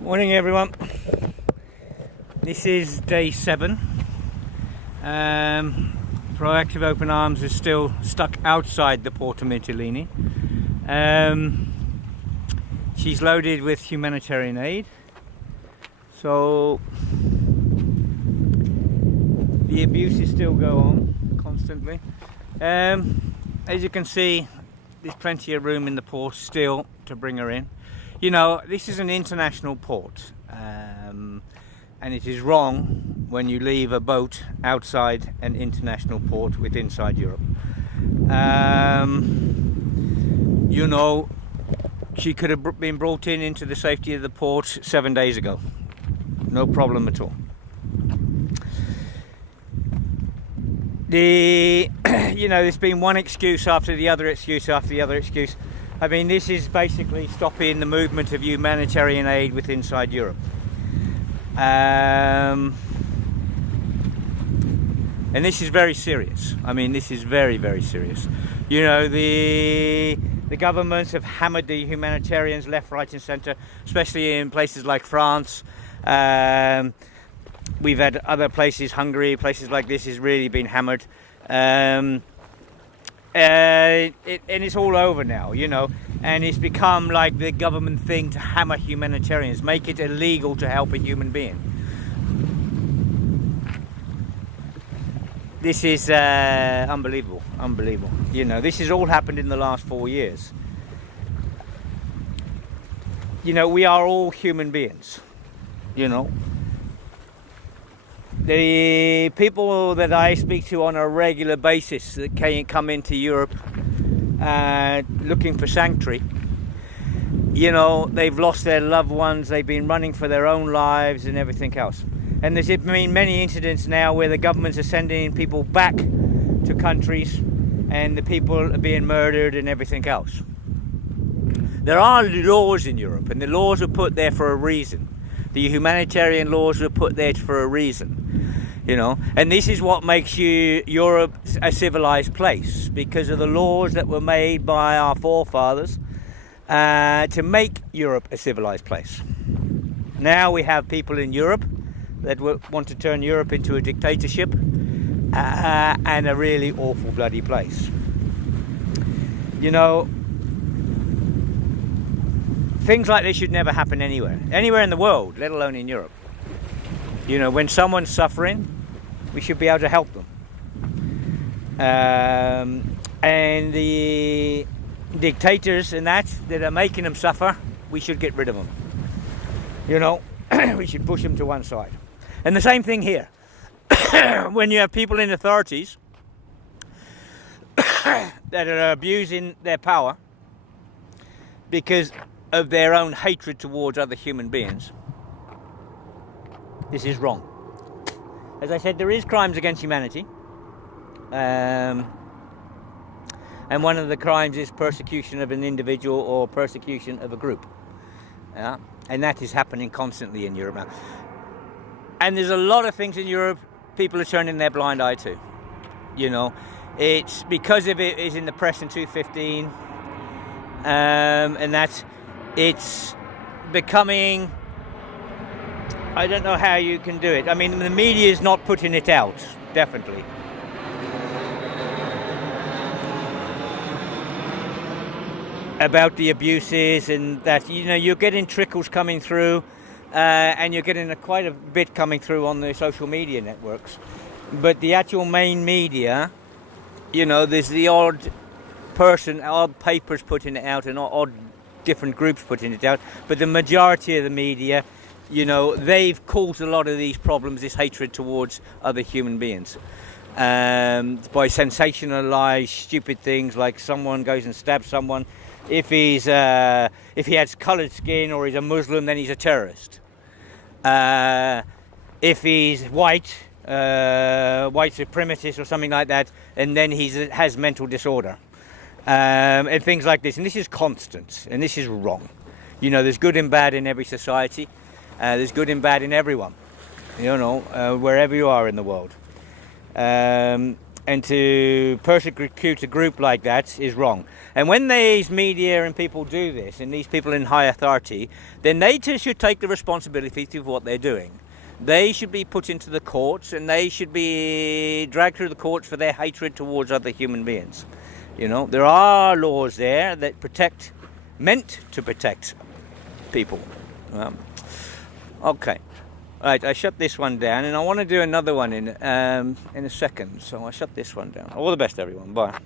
Morning everyone. This is day 7. Proacviva Open Arms is still stuck outside the port of Mytilene. She's loaded with humanitarian aid. So the abuses still go on constantly. As you can see, there's plenty of room in the port still to bring her in. You know, this is an international port, and it is wrong when you leave a boat outside an international port with inside Europe. You know, she could have been brought into the safety of the port 7 days ago. No problem at all. You know, there's been one excuse after the other excuse after the other excuse. I mean, this is basically stopping the movement of humanitarian aid with inside Europe. And this is very serious. I mean, this is very, very serious. You know, the governments have hammered the humanitarians left, right and centre, especially in places like France. We've had other places, Hungary, places like this has really been hammered. And it's all over now, you know, and it's become like the government thing to hammer humanitarians, make it illegal to help a human being. This is unbelievable. You know, this has all happened in the last 4 years. You know, we are all human beings, you know. The people that I speak to on a regular basis that come into Europe looking for sanctuary, you know, they've lost their loved ones, they've been running for their own lives and everything else. And there's been many incidents now where the governments are sending people back to countries and the people are being murdered and everything else. There are laws in Europe, and the laws were put there for a reason. The humanitarian laws were put there for a reason, you know, and this is what makes Europe a civilized place, because of the laws that were made by our forefathers to make Europe a civilized place. Now we have people in Europe that want to turn Europe into a dictatorship and a really awful bloody place. You know, things like this should never happen anywhere in the world, let alone in Europe. You know, when someone's suffering, we should be able to help them. And the dictators and that are making them suffer, we should get rid of them. You know, we should push them to one side. And the same thing here. When you have people in authorities that are abusing their power because of their own hatred towards other human beings, this is wrong. As I said, there is crimes against humanity, and one of the crimes is persecution of an individual or persecution of a group, and that is happening constantly in Europe now. And there's a lot of things in Europe people are turning their blind eye to. You know, it's because of it is in the press in 2015, and that's it's becoming, I don't know how you can do it. I mean, the media is not putting it out, definitely. About the abuses and that, you know, you're getting trickles coming through, and you're getting quite a bit coming through on the social media networks. But the actual main media, you know, there's the odd person, odd papers putting it out and odd different groups putting it out, but the majority of the media, you know, they've caused a lot of these problems, this hatred towards other human beings, by sensationalized stupid things like someone goes and stabs someone. If he has coloured skin or he's a Muslim, then he's a terrorist. If he's white supremacist or something like that, and then he has mental disorder. And things like this, and this is constant, and this is wrong. You know, there's good and bad in every society. There's good and bad in everyone, you know, wherever you are in the world. and to persecute a group like that is wrong. And when these media and people do this, and these people in high authority, then they too should take the responsibility of what they're doing. They should be put into the courts, and they should be dragged through the courts for their hatred towards other human beings. You know, there are laws there that meant to protect people. Okay. Right, I shut this one down, and I want to do another one in a second, so I shut this one down. All the best, everyone. Bye.